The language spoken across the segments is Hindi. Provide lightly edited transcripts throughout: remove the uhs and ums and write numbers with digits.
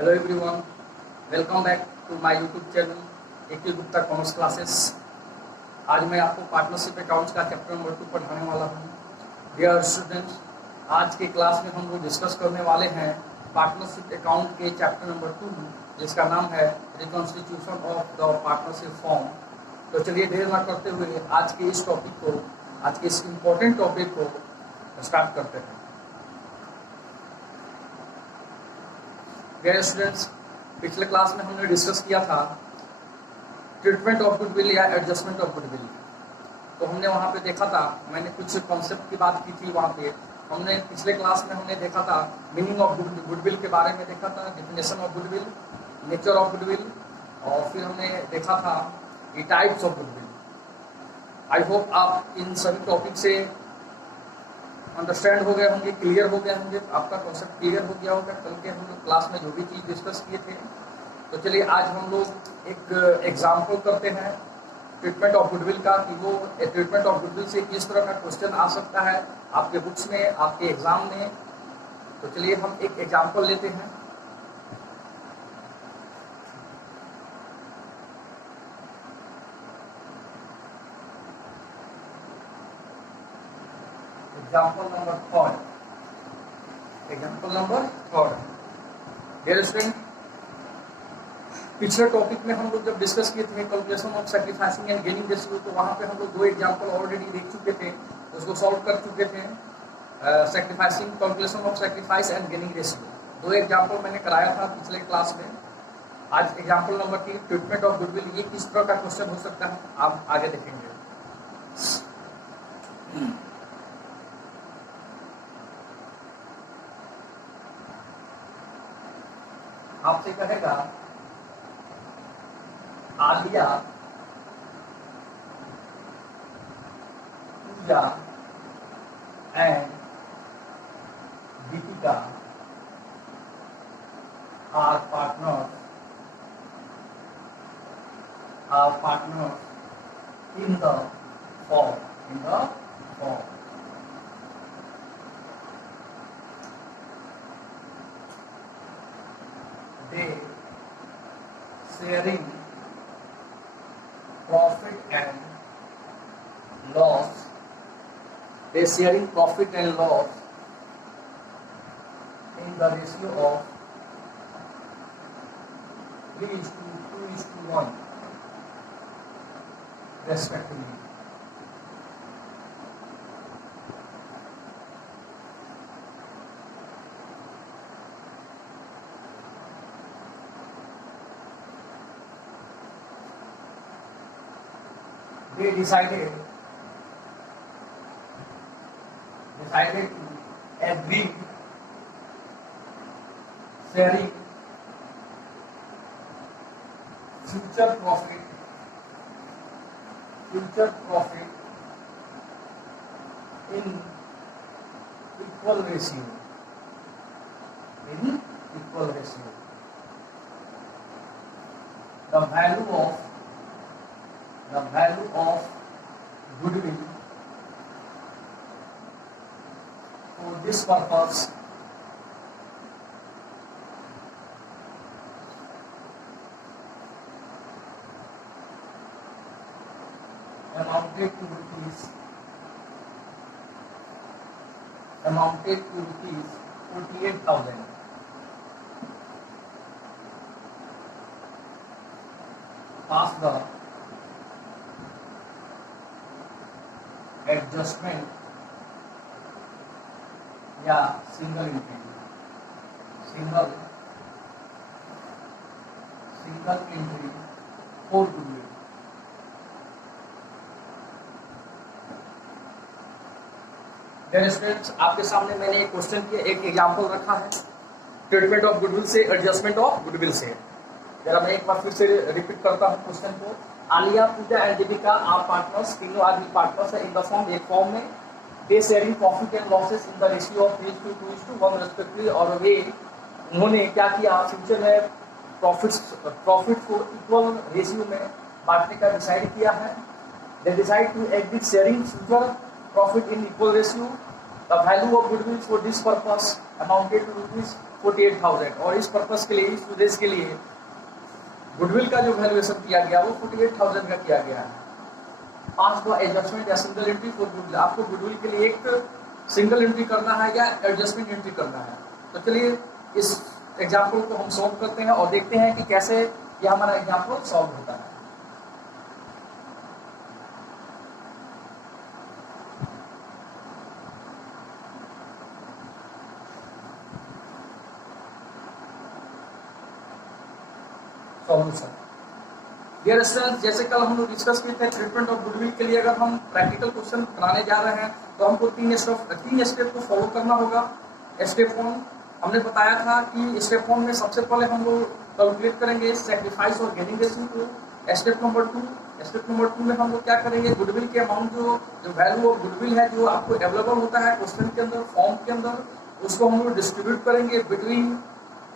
Hello everyone, welcome back to my YouTube channel AK. Gupta commerce classes. आज मैं आपको पार्टनरशिप अकाउंट्स का चैप्टर नंबर 2 पढ़ाने वाला हूँ। डियर स्टूडेंट्स, आज के क्लास में हम लोग डिस्कस करने वाले हैं पार्टनरशिप अकाउंट के चैप्टर नंबर 2, जिसका नाम है reconstitution of the partnership form. तो चलिए देर न करते हुए आज के इस टॉपिक को, आज के इस इम्पोर्टेंट टॉपिक को स्टार्ट करते हैं। डियर स्टूडेंट्स, पिछले क्लास में हमने डिस्कस किया था ट्रीटमेंट ऑफ गुडविल या एडजस्टमेंट ऑफ गुडविल। तो हमने वहाँ पे देखा था, मैंने कुछ कॉन्सेप्ट की बात की थी। वहाँ पे हमने पिछले क्लास में हमने देखा था मीनिंग ऑफ गुडविल के बारे में देखा था, definition of goodwill, nature of goodwill, और फिर हमने देखा था कि types of goodwill. I hope आप इन सभी टॉपिक से अंडरस्टैंड हो गए होंगे, क्लियर हो गए होंगे, आपका कॉन्सेप्ट क्लियर हो गया होगा कल के हम लोग क्लास में जो भी चीज़ डिस्कस किए थे। तो चलिए आज हम लोग एक एग्जाम्पल करते हैं ट्रीटमेंट ऑफ गुडविल का, कि वो ट्रीटमेंट ऑफ गुडविल से किस तरह का क्वेश्चन आ सकता है आपके बुक्स में, आपके एग्जाम में। तो चलिए हम एक एग्जाम्पल लेते हैं। Example number third. Dear student, पिछले टॉपिक में हम लोग जब डिस्कस किए थे calculation of sacrificing and gaining ratio, तो वहाँ पे हम लोग दो एग्जाम्पल ऑलरेडी देख चुके थे, उसको सॉल्व कर चुके थे। Sacrificing, calculation of sacrifice and gaining ratio, दो एग्जाम्पल मैंने कराया था पिछले क्लास में। आज example number 3 treatment of goodwill, ये किस तरह का क्वेश्चन हो सकता है आप आगे देखेंगे। आपसे कहेगा आलिया, पूजा and Deepika are partners in the form. They sharing profit and loss. They sharing profit and loss in the ratio of 3:2:1 respectively. They decided to agree sharing future profit in equal ratio. The value of goodwill for this purpose amounted to rupees 48,000. Pass the adjustment या single entry for goodwill. Dear students, आपके सामने मैंने एक क्वेश्चन किया, एक एग्जांपल रखा है ट्रीटमेंट ऑफ गुडविल से, एडजस्टमेंट ऑफ गुडविल से। जरा मैं एक बार फिर से रिपीट करता हूँ क्वेश्चन को। आलिया, पूजा एंड दीपिका आर पार्टनर्स, तीनों आदमी पार्टनर्स है इन द फॉर्म, एक फॉर्म में। They sharing profit and losses in the ratio of 3:2:1 respectively. और वे उन्होंने क्या किया, फ्यूचर में प्रॉफिट को इक्वल रेशियो में बांटने का डिसाइड किया है। They decide to exit sharing future profit in equal ratio. The value of goodwill for this purpose amounted to 48,000 और इस पर्पस के लिए, इस उद्देश्य के लिए गुडविल का जो वैल्यूएशन किया गया वो 48,000 का किया गया है। पास द एडजस्टमेंट या सिंगल एंट्री फॉर गुडविल, आपको गुडविल के लिए एक सिंगल एंट्री करना है या एडजस्टमेंट एंट्री करना है। तो चलिए इस एग्जाम्पल को हम सॉल्व करते हैं और देखते हैं कि कैसे यह हमारा एग्जाम्पल सॉल्व होता है। सॉल्यूशन। डियर स्टूडेंट्स, जैसे कल हम लोग डिस्कस किए थे ट्रीटमेंट ऑफ गुडविल के लिए अगर हम प्रैक्टिकल क्वेश्चन बनाने जा रहे हैं तो हमको तीन स्टेप को फॉलो करना होगा। स्टेप 1 हमने बताया था कि स्टेप 1 में सबसे पहले हम लोग कैलकुलेट करेंगे सैक्रिफाइस और गेनिंग रेशियो को। स्टेप नंबर 2 में हम लोग क्या करेंगे, गुडविल के अमाउंट जो वैल्यू ऑफ गुडविल है जो आपको अवेलेबल होता है क्वेश्चन के अंदर, फॉर्म के अंदर, उसको हम लोग डिस्ट्रीब्यूट करेंगे between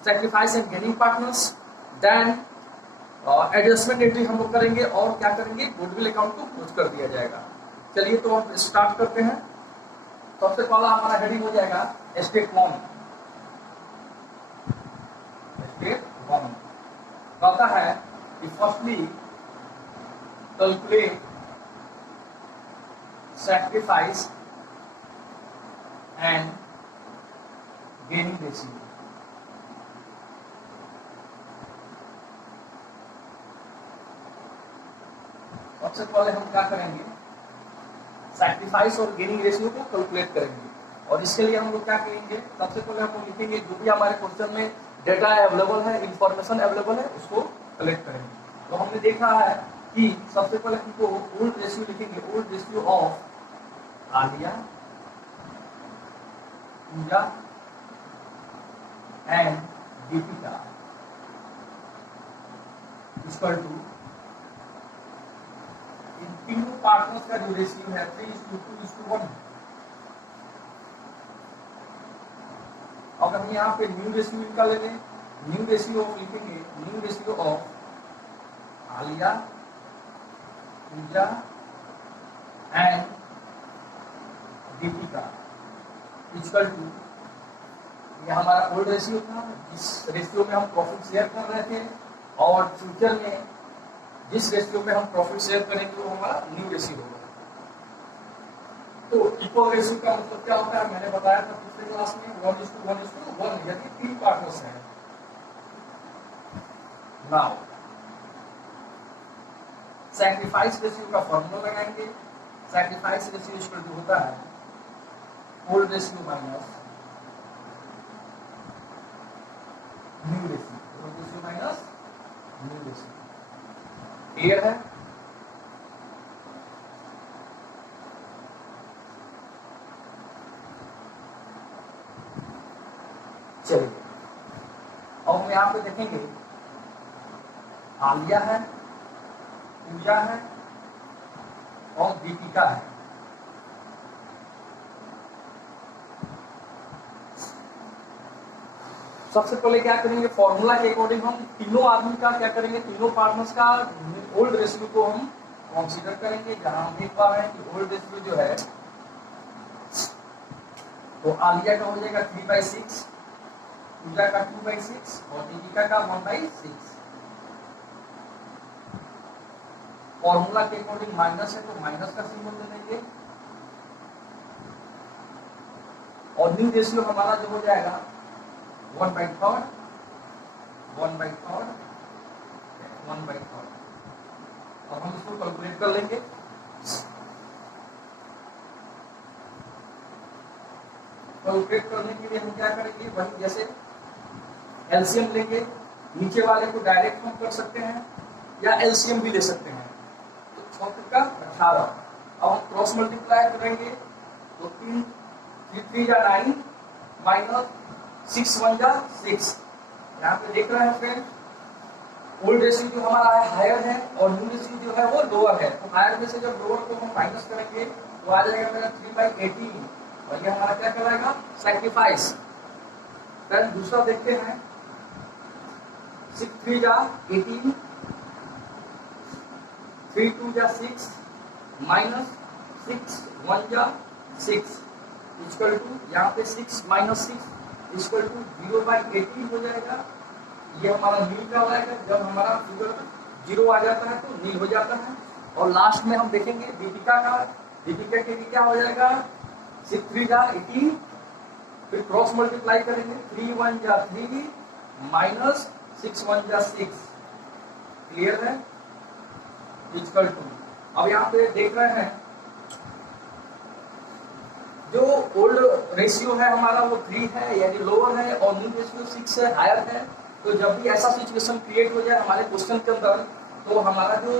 sacrifice and gaining partners. Then adjustment entry हम लोग करेंगे और क्या करेंगे, गुडविल अकाउंट को क्लोज कर दिया जाएगा। चलिए तो हम स्टार्ट करते हैं। सबसे पहला हमारा हेडिंग हो जाएगा स्टेप 1। कहता है कि firstly calculate sacrifice and gaining ratio. सबसे पहले हम क्या करेंगे, सैक्रिफाइस और गेनिंग रेशियो को कैलकुलेट करेंगे और इसके लिए हम लोग क्या करेंगे, सबसे पहले हम लोग लिखेंगे जो भी हमारे क्वेश्चन में डेटा अवेलेबल है, इंफॉर्मेशन अवेलेबल है, उसको कलेक्ट करेंगे। तो हमने देखा है कि सबसे पहले हमको ओल्ड रेशियो लिखेंगे, old ratio of Alia, Puja and Deepika equal to, इन तीनों पार्टनर्स का जो रेशियो है 3:2:1। अगर हम यहाँ पे न्यू रेशियो निकालेंगे, न्यू रेशियो ऑफ लिखेंगे, new ratio of Alia, Puja and Deepika equal to, ये हमारा ओल्ड रेशियो था जिस रेशियो में हम प्रॉफिट शेयर कर रहे थे, और फ्यूचर में जिस रेशियो में हम प्रॉफिट शेयर करेंगे वो हमारा न्यू रेशियो होगा। तो इक्वल रेशियो का मतलब क्या होता है, मैंने बताया था पिछले क्लास में 1:1:1, यदि 3 पार्टनर्स हैं। नाउ सैक्रिफाइस रेशियो का फॉर्मूला लगाएंगे। सैक्रिफाइस रेशियो इक्वल टू होता है old ratio minus new ratio, old ratio minus new ratio. Clear है? चलिए अब हम यहाँ पे देखेंगे आलिया है, पूजा है और दीपिका है। सबसे पहले क्या करेंगे, फॉर्मूला के अकॉर्डिंग हम तीनों आदमी का क्या करेंगे, तीनों पार्टनर्स का ओल्ड रेशियो को हम कंसीडर करेंगे। जहां हम देख पा रहे हैं कि ओल्ड रेशियो जो है तो आलिया का हो जाएगा 3/6, पूजा का 2/6 और दीपिका का 1/6। फॉर्मूला के अकॉर्डिंग माइनस है तो माइनस का सिंबल ले लेंगे और न्यू रेशियो हमारा जो हो जाएगा 1/3, 1/3, 1/3। अब हम इसको कैलकुलेट कर लेंगे। कैलकुलेट करने के लिए हम क्या करेंगे, वही जैसे एलसीएम लेंगे, नीचे वाले को डायरेक्ट हम कर सकते हैं या एलसीएम भी ले सकते हैं। तो 6 का 18, अब हम क्रॉस मल्टीप्लाई करेंगे तो 3 या 9 माइनस 6 1 जा 6। यहाँ पे देख रहे हैं फ्रेंड, ओल्ड रेशियो जो हमारा है हायर है और न्यू रेशियो जो है वो लोअर है। तो हायर में से जब लोअर को हम माइनस करेंगे तो आ जाएगा मेरा 3/18 और ये हमारा क्या कहलाएगा, सैक्रिफाइस। फिर दूसरा देखते हैं 6 3 जा 18, 3 2 जा 6 माइनस 6 1 जा 6 इक्वल टू, यहाँ पे 6 - 6 इक्वल टू 0/18 हो जाएगा। ये हमारा नील का आएगा, जब हमारा फिगर 0 आ जाता है तो नील हो जाता है। और लास्ट में हम देखेंगे दीपिका का, दीपिका के लिए क्या हो जाएगा, 6 3 जा 18, फिर क्रॉस मल्टीप्लाई करेंगे, 3 1 जा 3 माइनस 6 1 जा 6, क्लियर है, इक्वल टू। अब यहाँ पे देख रहे हैं जो ओल्ड रेशियो है हमारा वो 3 है, यानी लोअर है, और न्यू रेशियो 6 है, हायर है। तो जब भी ऐसा सिचुएशन क्रिएट हो जाए हमारे क्वेश्चन के अंदर, तो हमारा जो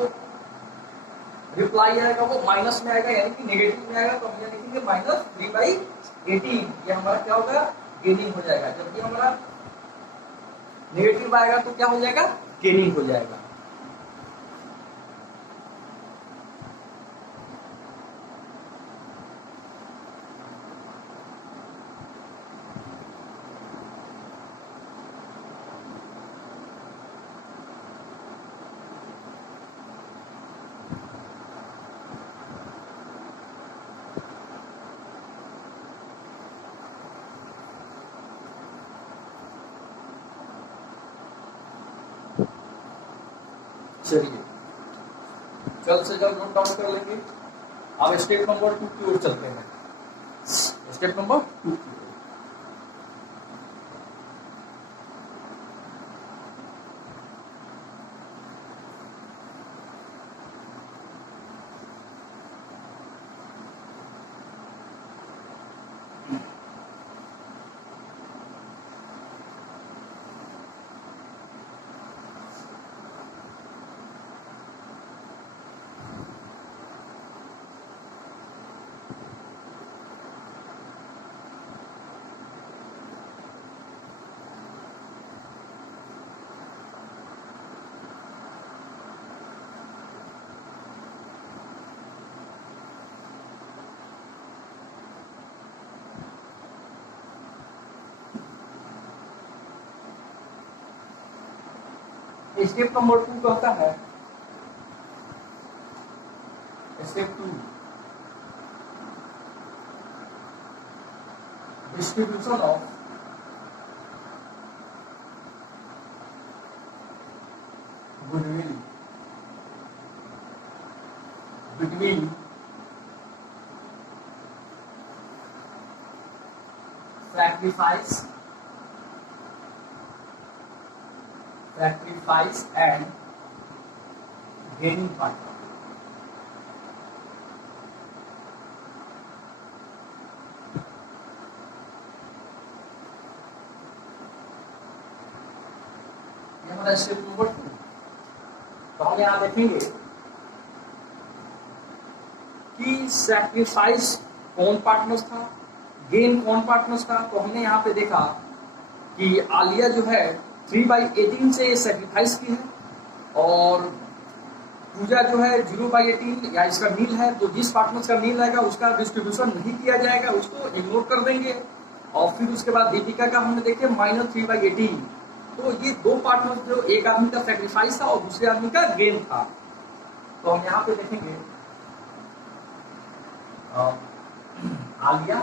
रिप्लाई आएगा वो माइनस में आएगा, यानी कि नेगेटिव में आएगा। तो हम ये लिखेंगे -3/18, ये हमारा क्या होगा, गेनिंग हो जाएगा। जब भी हमारा नेगेटिव आएगा तो क्या हो जाएगा, गेनिंग हो जाएगा। चलिए जल्द से जल्द नोट डाउन कर लेंगे। अब स्टेप नंबर 2 की ओर चलते हैं। स्टेप नंबर 2 की ओर। स्टेप नंबर 2 कहता है, step 2 distribution of goodwill between sacrifice and gaining partner। ये हमारा स्टेप नंबर 2। तो हम यहाँ देखेंगे कि सैक्रिफाइस कौन पार्टनर्स था, गेन कौन पार्टनर्स था। तो हमने यहाँ पे देखा कि आलिया जो है 3/18 से सैक्रिफाइस की है, और पूजा जो है 0/18 या इसका नील है। तो जिस पार्टनर्स का नील आएगा उसका डिस्ट्रीब्यूशन नहीं किया जाएगा, उसको इग्नोर कर देंगे। और फिर उसके बाद दीपिका का हमने देखे -3/18। तो ये दो पार्टनर्स, जो एक आदमी का सैक्रिफाइस था और दूसरे आदमी का गेन था। तो हम यहाँ पे देखेंगे आलिया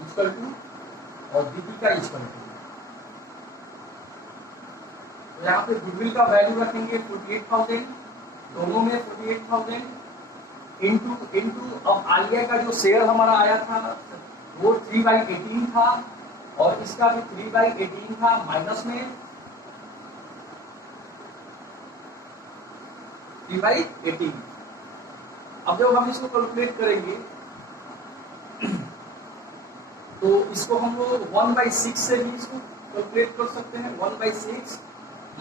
इक्वल टू और दीपिका इक्वल टू। तो यहाँ पे गुडविल का वैल्यू रखेंगे 48,000, दोनों में 48,000 इंटू अब आलिया का जो शेयर हमारा आया था वो 3/18 था, और इसका भी 3/18 था, माइनस में 3/18। अब जब हम इसको कैलकुलेट करेंगे तो इसको हम लोग 1/6 से भी इसको कैलकुलेट कर सकते हैं। 1/6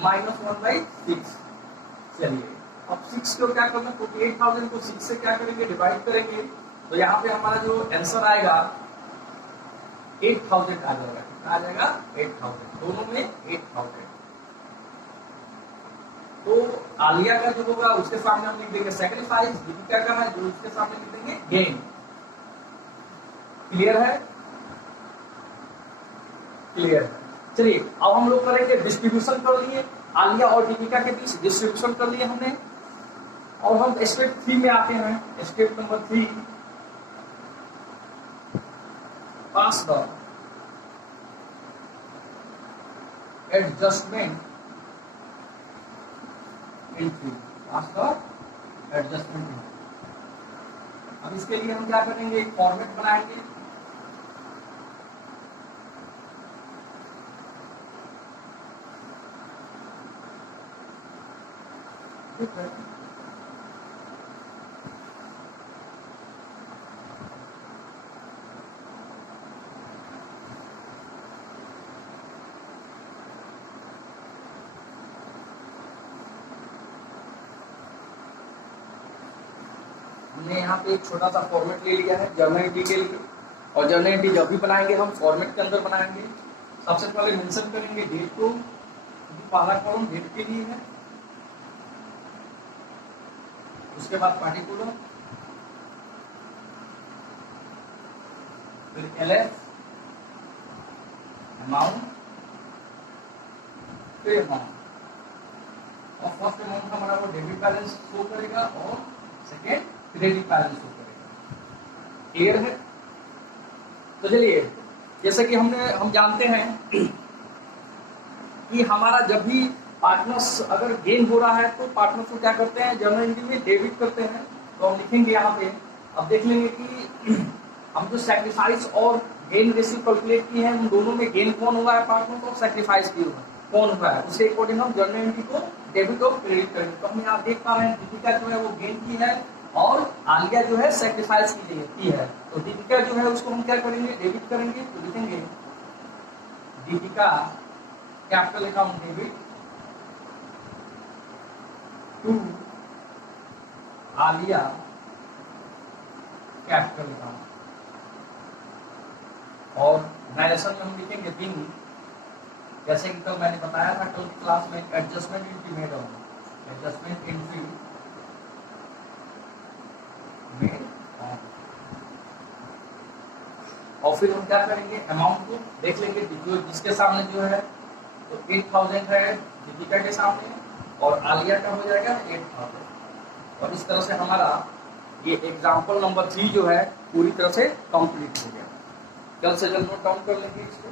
माइनस 1/6। चलिए अब 6 को क्या करना, 48,000 को 6 से क्या करेंगे, डिवाइड करेंगे। तो यहाँ पे हमारा जो आंसर आएगा 8,000 आ जाएगा। कितना आ जाएगा, 8,000, दोनों में 8,000। तो आलिया का जो होगा उसके सामने हम लिख देंगे सैक्रिफाइस, दीपिका का है जो उसके सामने लिख देंगे गेन। क्लियर है, क्लियर है। चलिए अब हम लोग करेंगे डिस्ट्रीब्यूशन कर लिए, आलिया और दीपिका के बीच डिस्ट्रीब्यूशन कर लिए हमने। और हम स्टेप 3 में आते हैं। Step number 3, pass the adjustment entry, master adjustment entry. अब इसके लिए हम क्या करेंगे, एक फॉर्मेट बनाएंगे। ठीक है, हमने यहाँ पे एक छोटा सा फॉर्मेट ले लिया है जर्नल एंट्री के लिए। और जर्नल एंट्री जब भी बनाएंगे हम फॉर्मेट के अंदर बनाएंगे। सबसे पहले मेंशन करेंगे डेट को, पहला कॉलम डेट के लिए है, उसके बाद पार्टिकुलर, फिर एलएस, अमाउंट, फिर अमाउंट। और फर्स्ट अमाउंट हमारा वो डेबिट बैलेंस शो करेगा और सेकेंड क्रेडिट बैलेंस शो करेगा। क्लियर है? तो चलिए, जैसे कि हम जानते हैं कि हमारा जब भी पार्टनर्स अगर गेन हो रहा है तो पार्टनर्स को क्या करते हैं, जर्नल एंट्री में डेबिट करते हैं। तो हम लिखेंगे यहाँ पे, अब देख लेंगे कि हम जो सैक्रिफाइस और गेन रेशियो कैलकुलेट की है, उन दोनों में गेन कौन हुआ है पार्टनर को, सैक्रिफाइस की कौन हुआ है, उसके अकॉर्डिंग हम जर्नल एंट्री को डेबिट और क्रेडिट करेंगे। तो हम यहाँ देख पा रहे हैं दीपिका जो है वो गेन की है और आलिया जो है सैक्रिफाइस की है। तो दीपिका जो है उसको हम क्या करेंगे, डेबिट करेंगे। तो लिखेंगे Deepika capital account debit to Alia capital account. और नरेशन में हम लिखेंगे बिंग, जैसे कि कल मैंने बताया था कल क्लास में, adjustment entry made on, adjustment entry made on. और फिर हम क्या करेंगे, अमाउंट को देख लेंगे, जो जिसके सामने जो है तो 8000 है दीपिका के सामने और आलिया का हो जाएगा 8000। और इस तरह से हमारा ये एग्जाम्पल नंबर 3 जो है पूरी तरह से कंप्लीट हो गया। जल्द से जल्द नोट डाउन कर लेंगे इसको।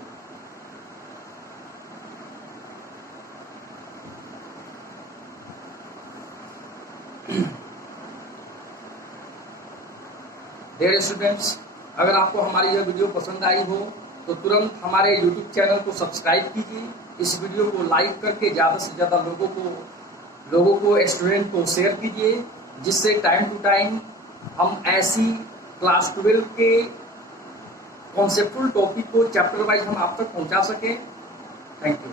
डियर स्टूडेंट्स, अगर आपको हमारी यह वीडियो पसंद आई हो तो तुरंत हमारे YouTube चैनल को सब्सक्राइब कीजिए। इस वीडियो को लाइक करके ज़्यादा से ज़्यादा लोगों को स्टूडेंट को शेयर कीजिए, जिससे टाइम टू टाइम हम ऐसी क्लास 12 के कॉन्सेप्चुअल टॉपिक को चैप्टर वाइज हम आप तक पहुंचा सकें। Thank you.